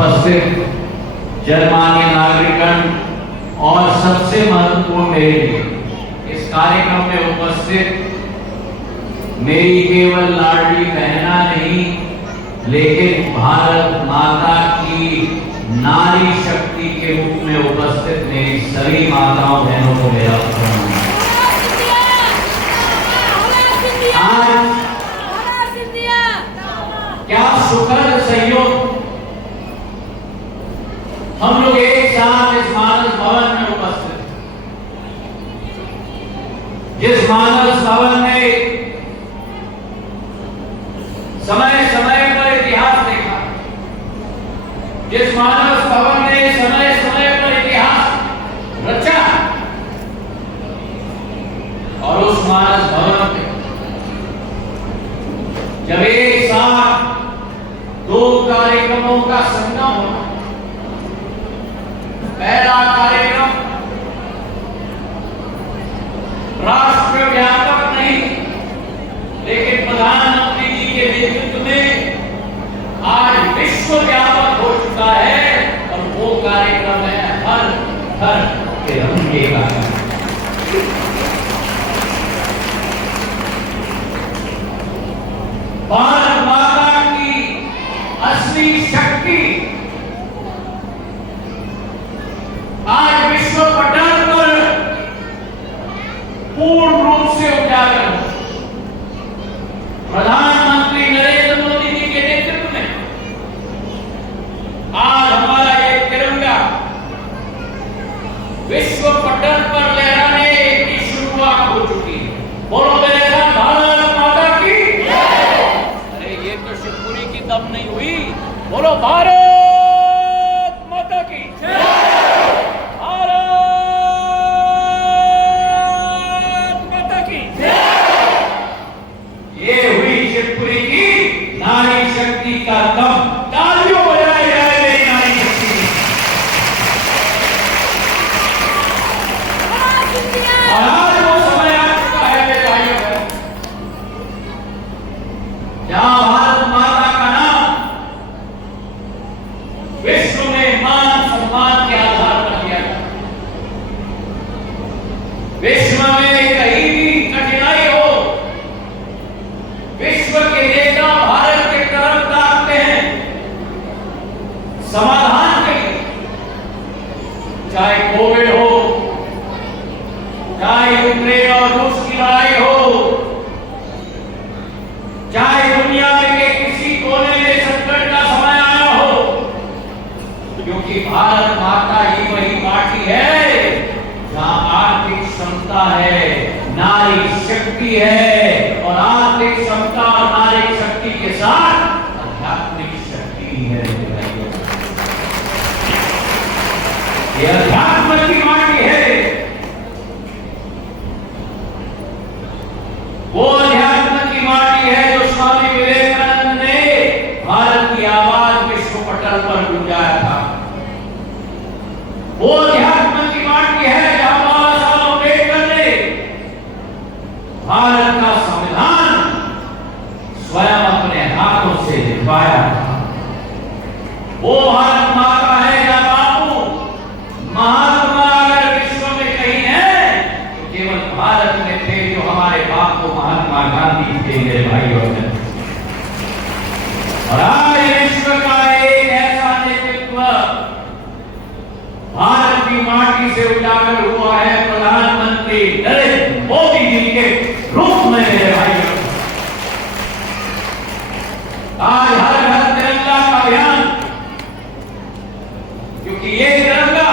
उपस्थित जनमान्य नागरिकगण और सबसे महत्वपूर्ण मेरे लिए इस कार्यक्रम में उपस्थित मेरी केवल लाडली बहना नहीं, लेकिन भारत माता की नारी शक्ति के रूप में उपस्थित मेरी सभी माताओं बहनों को मेरा प्रणाम। आज क्या सुखद संयोग, हम लोग एक साथ इस मानस भवन में उपस्थित, जिस मानस भवन में समय समय पर इतिहास देखा, जिस मानस भवन ने समय समय पर इतिहास रचा, और उस मानस भवन में जब एक साथ दो कार्यक्रमों का संगम होना, पहला कार्यक्रम राष्ट्र व्यापक नहीं, लेकिन प्रधानमंत्री जी के नेतृत्व में आज विश्व व्यापक हो चुका है, और वो कार्यक्रम है हर घर तिरंगे का। भारत माता की असली शक्ति आज विश्व पटल पर पूर्ण रूप से उजागर हो। प्रधानमंत्री नरेंद्र मोदी जी के नेतृत्व में आज हमारा ये तिरंगा विश्व पटल पर लहराने की शुरुआत हो चुकी है। बोलो मेरे साथ, भारत माता की जय। अरे ये तो शिवपुरी की दम नहीं हुई, बोलो भारत माता की जय। नारी शक्ति का दम, तालियों बजाए जाए मेरी नारी शक्ति। और आज वो समय आ चुका है मेरे भाइयों बहनों, जहां भारत माता का नाम विश्व में मान सम्मान के आधार पर दिया जाता है। विश्व में कहीं भी कठिनाई हो, विश्व के नेता भारत के तरफ ताकते हैं समाधान के लिए, चाहे कोविड हो, चाहे यूक्रेन और रूस की लड़ाई हो, चाहे दुनिया के किसी कोने में संकट का समय आया हो, क्योंकि भारत माता ही वही पार्टी है जहां आर्थिक क्षमता है, नारी शक्ति है, और आर्थिक क्षमता और नारी शक्ति के साथ आध्यात्मिक शक्ति है। ये अध्यात्म की माटी है, वो अध्यात्म की माटी है जो स्वामी विवेकानंद ने भारत की आवाज विश्व पटल पर गूंजाया था। वो अध्यात्म की माटी है जहां बाबा साहब अम्बेडकर ने भारत का संविधान स्वयं अपने हाथों से लिखवाया था। वो भारत माता है जहां बापू महात्मा अगर विश्व में कहीं है तो केवल भारत में थे, जो हमारे बापू महात्मा गांधी थे मेरे भाई और बहन। और आज विश्व का एक ऐसा नेतृत्व भारत की माटी से उजागर हुआ है प्रधानमंत्री नरेंद्र मोदी जी के रूप में मेरे भाई। आज हर घर तिरंगा का अभियान, क्योंकि ये तिरंगा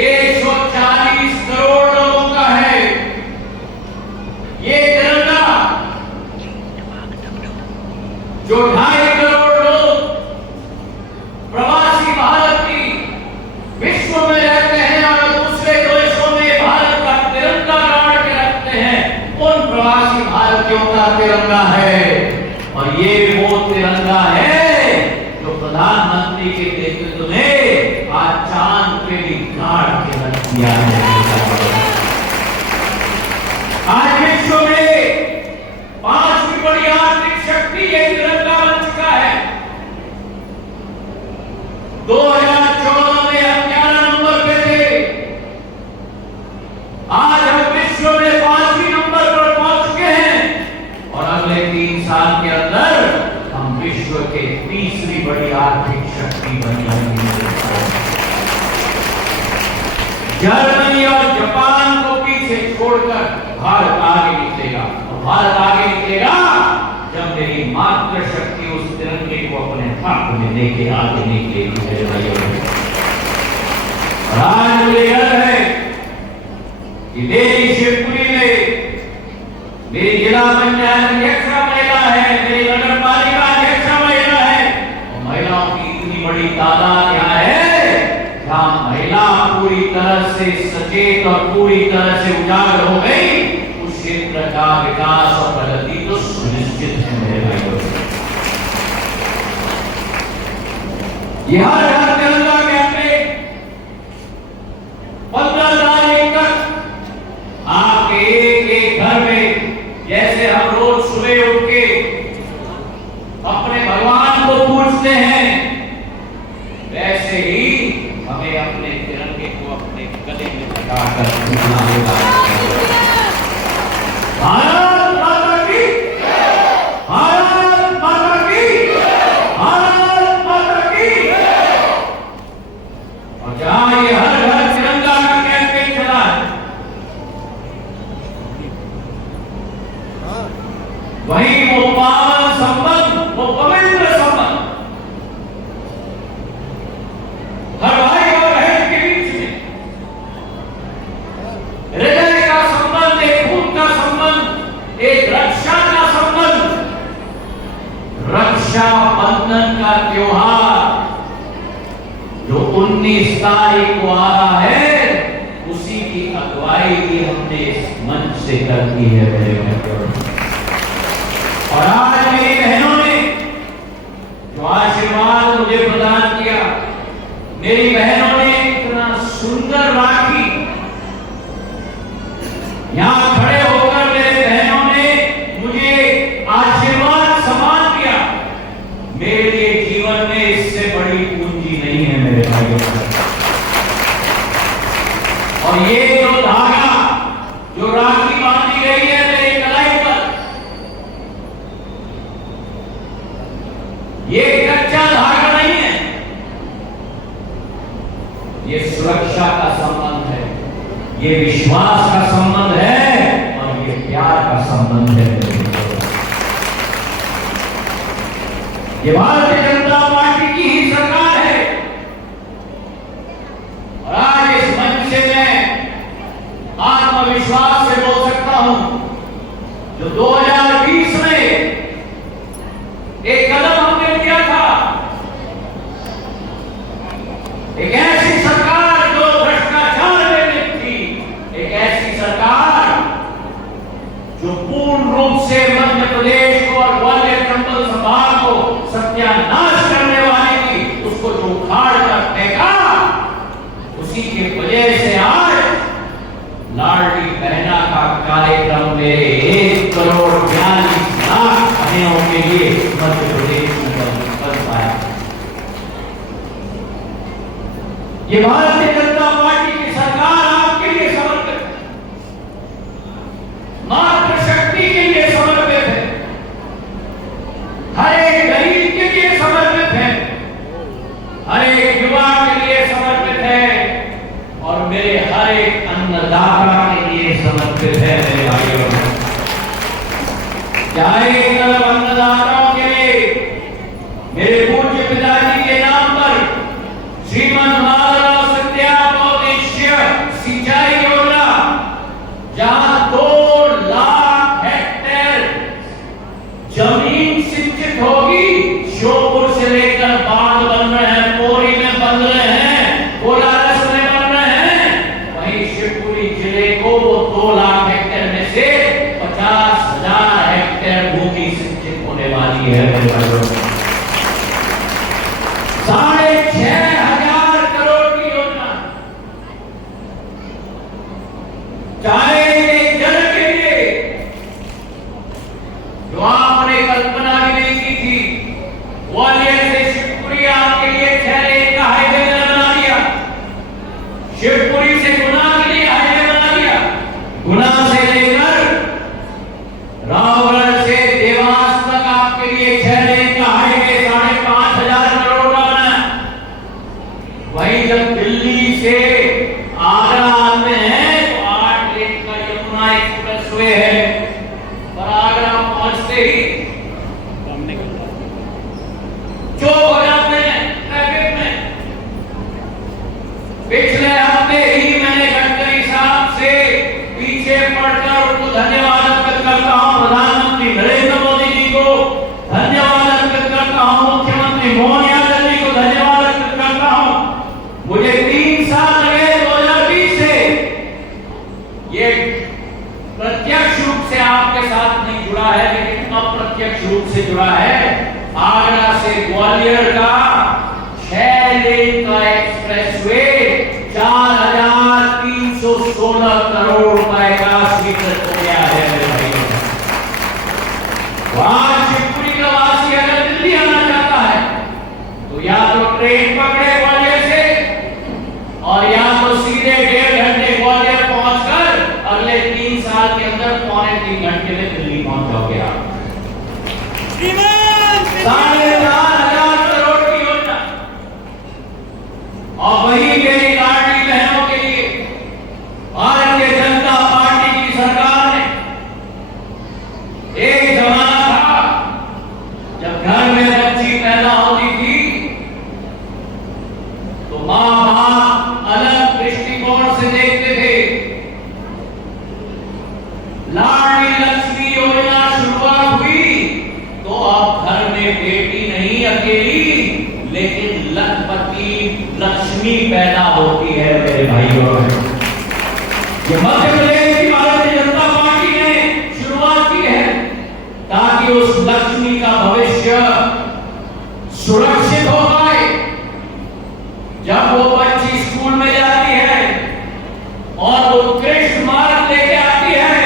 140 करोड़ लोगों का है। ये तिरंगा जो 2.5 करोड़ लोग प्रवासी भारत की विश्व में रहते हैं और दूसरे देशों में भारत का तिरंगा गाड़ के रखते हैं, उन प्रवासी भारतीयों का तिरंगा है। और ये वो तिरंगा है जो प्रधानमंत्री के नेतृत्व में आज चांद पे भी गाड़ के रख दिया है। आज विश्व में 5वीं बड़ी आर्थिक शक्ति ये तिरंगा बन चुका है। के तीसरी बड़ी आर्थिक शक्ति बन जाएगी। जर्मनी और जापान को पीछे छोड़कर भारत आगे निकलेगा, और भारत आगे निकलेगा जब मेरी मातृशक्ति उस तिरंगे को अपने हाथ में लेके आगे निकलेगी मेरे भाइयों। और आज मुझे याद है कि मेरी शिवपुरी में मेरी जिला पंचायत अध्यक्षा महिला है, मेरी नगर पालिका अध्यक्षा महिला है, और महिलाओं की इतनी बड़ी तादाद यहाँ है जहाँ महिला पूरी तरह से सचेत और पूरी तरह से उजागर हो गई, उस क्षेत्र का विकास और प्रगति तो सुनिश्चित है मेरे भाइयों। ये हर घर तिरंगा कहते 15 तारीख तक आपके एक घर में, जैसे हम रोज सुबह उठ के अपने भगवान को पूजते हैं, वैसे ही हमें अपने तिरंगे को अपने गले में लगाकर पूजना होगा। भारत माता की, भारत माता की, भारत माता की। और जहां ये हर घर तिरंगा का कैंपेन चला है, वहीं वो पावन संबंध, वो पवित्र संबंध हर भाई और बहन के बीच में हृदय का संबंध, एक खून का संबंध, एक रक्षा का संबंध, रक्षा बंधन का त्योहार जो 19 तारीख को आ रहा है, उसी की अगुवाई भी हमने इस मंच से कर दी है मेरे भाइयों। और आज मेरी बहनों ने जो आशीर्वाद मुझे प्रदान किया, मेरी बहनों ने इतना सुंदर राखी यहां खड़े होकर मेरे बहनों ने मुझे आशीर्वाद समान किया, मेरे लिए जीवन में इससे बड़ी पूंजी नहीं है मेरे भाइयों। और ये जो धागा, जो राखी बांधी गई है मेरे कलाई पर, ये कच्चा धागा नहीं है, ये सुरक्षा का संबंध है, ये विश्वास का संबंध है, और ये प्यार का संबंध है। ये भारतीय जनता पार्टी की ही सरकार है। और आज इस मंच से मैं आत्मविश्वास से बोल सकता हूं, जो 2020 में एक कदम हमने किया था, एक ऐसी सरकार जो भ्रष्टाचार में लिप्त थी, एक ऐसी सरकार जो पूर्ण रूप से मध्य प्रदेश को और ग्वालियर चंबल संभाग को सत्यानाश करने वाली थी, उसको जो उखाड़ कर फेंका, उसी के वजह से आज लाडली बहना का कार्यक्रम मेरे 1,42,00,000 बहनों के लिए मध्य प्रदेश में बन पाया। ये भारतीय जनता पार्टी की सरकार आपके लिए समर्पित है, मातृशक्ति के लिए समर्पित है, हर एक गरीब के लिए समर्पित है, हर एक युवा के लिए समर्पित है, और मेरे हर एक अन्नदाता के लिए समर्पित है मेरे भाइयों। चाहे एक तरफ अन्नदाताओं के लिए मेरे पूज्य पिताजी के नाम पर श्रीमंत माधवराव सत्याग्रह सिंचाई योजना, जहां 2 लाख हेक्टेयर जमीन सिंचित होगी, श्योपुर से लेकर बांध बन रहे हैं, पोरी में बन रहे हैं, कोलारस में बन रहे हैं, वहीं शिवपुरी जिले को वो 2 लाख हेक्टेयर में से 50,000 हेक्टेयर भूमि सिंचित होने वाली है। 6,500 करोड़ रूप से जुड़ा है। आगरा से ग्वालियर का 6 लेन का एक्सप्रेसवे 4,316 करोड़ रुपए का स्वीकृत हो गया है मेरे भाई। वहां शिवपुरी का वासी अगर दिल्ली आना चाहता है तो या तो ट्रेन पकड़े ग्वालियर से और या तो सीधे 1.5 घंटे ग्वालियर पहुंचकर अगले 3 साल के अंदर 3.25 घंटे में दिल्ली पहुंच जाओगे आप। 4,500 करोड़ की योजना, और वही मेरी लाडली बहनों के लिए भारतीय जनता पार्टी की सरकार ने, एक जमाना था जब घर में बच्ची पैदा होती थी तो मां बाप अलग दृष्टिकोण से देखते थे। लाडली लक्ष्मी योजना शुरुआत हुई तो अब घर में बेटी नहीं अकेली लेकिन लखपति लक्ष्मी पैदा होती है मेरे भाइयों। ये मध्य प्रदेश की भारतीय जनता पार्टी ने शुरुआत की है ताकि उस लक्ष्मी का भविष्य सुरक्षित हो पाए। जब वो बच्ची स्कूल में जाती है और उत्कृष्ट मार्क लेके आती है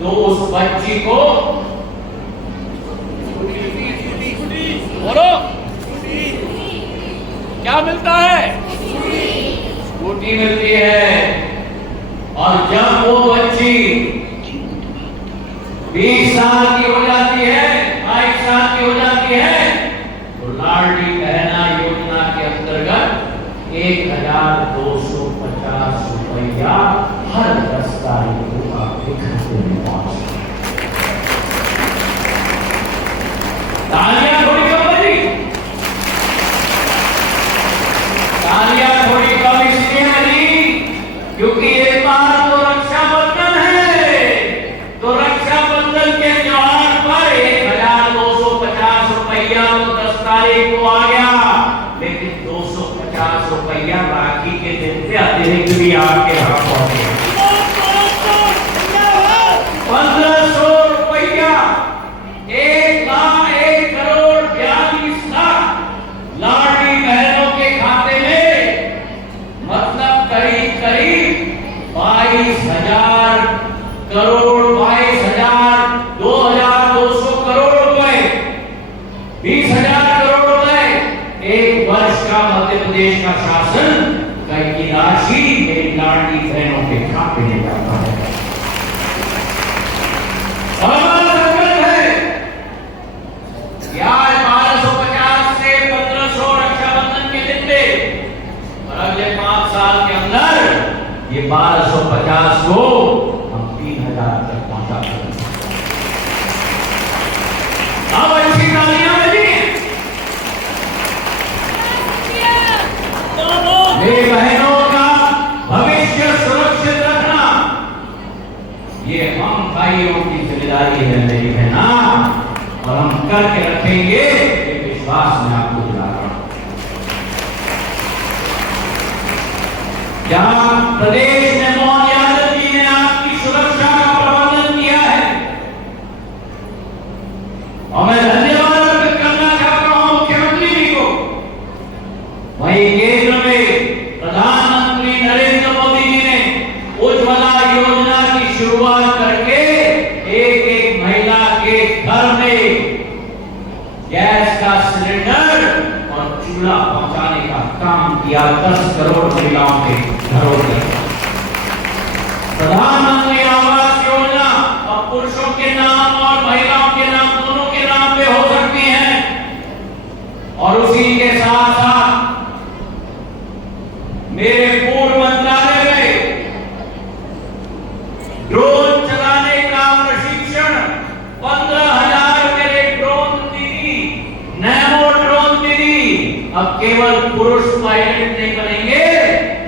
तो उस बच्ची को बोलो क्या मिलता है? स्कूटी मिलती है। और जब वो बच्ची 20 साल की हो जाती है, 22 साल की हो जाती है तो लाडली बहना योजना के अंतर्गत 1,250 रुपया हर 10 तारीख को आपके खाते में पहुंचता। तालियां थोड़ी कम बजी, तालियां थोड़ी कम इसलिए बजी क्योंकि एक बार तो रक्षाबंधन है, तो रक्षाबंधन के त्योहार पर 1,250 रुपया तो 10 तारीख को आ गया, लेकिन 250 रुपया राखी के दिन से अतिरिक्त भी आपके यहाँ पहुंचे। 1,500 रुपया 1,42,00,000 लाडली बहनों के खाते में, मतलब करीब 22,000 करोड़, 2,200 करोड़ रुपए, 20,000 करोड़ रुपए एक वर्ष का मध्य प्रदेश का शासन की राशि मेरी लाडली बहनों के खाते में जाता है। हमारा संकल्प है कि आज 1250 से 1,500 रक्षाबंधन के दिन पे और अगले 5 साल के अंदर ये 1250 को हम 3,000 तक पहुंचा देंगे। अब अच्छी तालियां बजी। मेरी बहनों का भविष्य सुरक्षित रखना ये हम भाइयों की जिम्मेदारी है मेरी बहना, और हम करके रखेंगे, ये विश्वास मैं आपको दिला रहा हूं। जहां प्रदेश में मोहन यादव जी ने आपकी सुरक्षा का प्रबंधन किया है और मैं धन्यवाद अर्पित करना चाहता हूं मुख्यमंत्री जी को, वहीं केंद्र में प्रधानमंत्री नरेंद्र मोदी जी ने उज्ज्वला योजना की शुरुआत करके एक महिला के घर में गैस का सिलेंडर और चूल्हा पहुंचाने का काम किया 10 करोड़ महिलाओं के घरों में। प्रधानमंत्री आवास योजना अब पुरुषों के नाम और महिलाओं के नाम दोनों के नाम पे हो सकती है, और उसी के साथ साथ मेरे पूर्व मंत्रालय में ड्रोन चलाने का प्रशिक्षण 15,000 मेरे ड्रोन दीदी, नैनो ड्रोन दीदी अब केवल पुरुष पायलट नहीं बनेंगे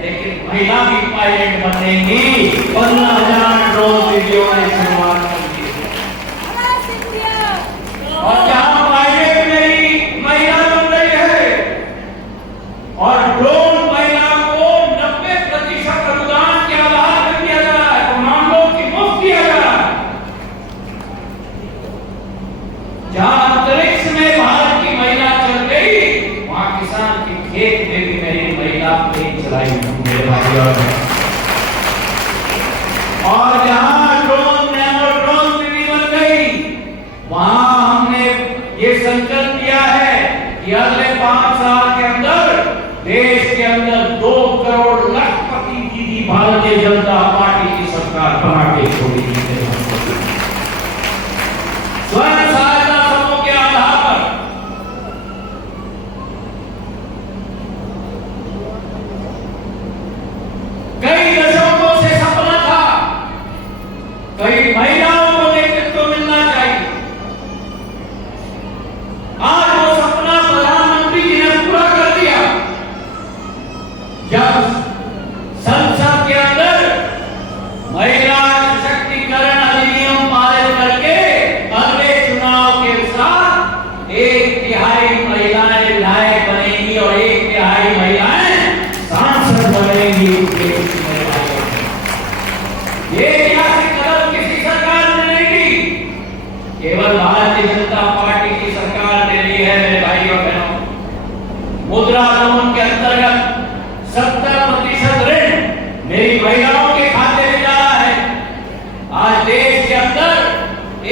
लेकिन महिला भी पायलट बनेंगी। 15,000 ड्रोन दीदियों ने शुरुआत की है, और जहां पायलट मेरी महिला बन रही है और ड्रोन महिला को 90% अनुदान के आधार पर दिया जा रहा है, कमांडो की मुफ्त दिया जा रहा है। वचन दिया है कि अगले 5 साल के अंदर देश के अंदर 2 करोड़ लखपति की भारतीय जनता पार्टी की सरकार बना के छोड़ेगी। स्वयं सहायता समूह के आधार पर कई दशकों से सपना था, कई महिलाओं को नेतृत्व मिलना चाहिए। आज वो सपना प्रधानमंत्री जी ने पूरा कर दिया जब संसद के अंदर महिला सशक्तिकरण अधिनियम पारित करके अगले चुनाव के साथ 1/3 महिलाएं विधायक बनेंगी और 1/3 महिलाएं सांसद बनेंगी। ये ऐतिहासिक कदम किसी सरकार ने नहीं ली, केवल भारतीय जनता पार्टी की सरकार ने ली है। मेरे भाइयों बहनों, मुद्रा लोन के अंतर्गत 70% ऋण मेरी महिलाओं के खाते में जा रहा है। आज देश के अंदर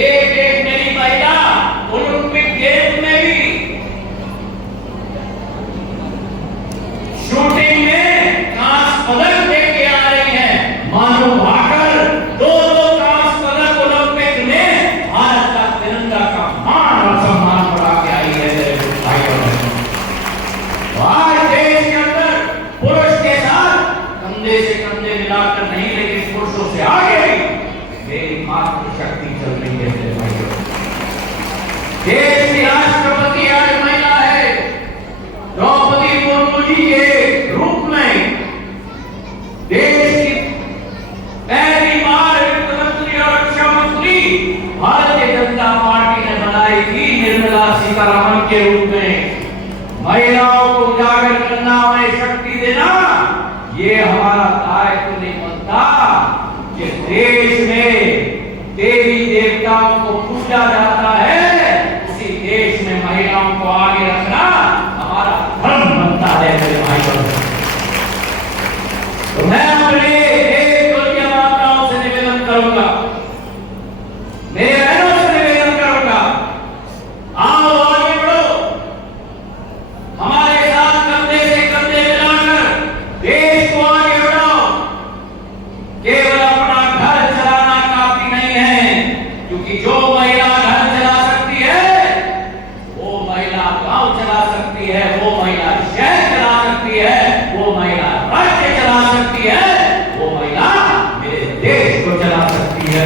एक मेरी महिला ओलंपिक गेम में भी शूटिंग में कांस्य पदक लेके आ रही है। मानो भाकर 2 कांस्य पदक ओलंपिक में भारत का तिरंगा का मान और सम्मान बढ़ा के आई है। मेरे भाइयों आज देश के अंदर पुरुष के साथ कंधे से कंधे मिलाकर नहीं, लेकिन पुरुषों से आगे मेरी मातृशक्ति चल रही है। मेरे भाइयों, देश की राष्ट्रपति आज महिला है। द्रौपदी मुर्मू जी के रूप में देश की पहली बार वित्त मंत्री और रक्षा मंत्री भारतीय जनता पार्टी ने बनाई थी निर्मला सीतारमण के रूप में। महिलाओं को उजागर करना, उन्हें शक्ति देना, ये हमारा दायित्व नहीं बनता कि देश में देवी देवताओं को पूजा जाता है, उसी देश में महिलाओं को आगे रखना हमारा धर्म बनता है। मेरे भाइयों, तो मैं अपने देश के माताओं से निवेदन करूंगा, मेरे बहनों से निवेदन करूंगा, आओ आगे बढ़ो, हमारे साथ कंधे से कंधे मिलाकर देश को आगे बढ़ाओ। केवल अपना घर चलाना काफी नहीं है, क्योंकि जो महिला घर चला सकती है वो महिला गांव चला सकती है, वो महिला शहर चला सकती है, वो महिला राज्य चला सकती है, वो महिला मेरे देश को चला सकती है।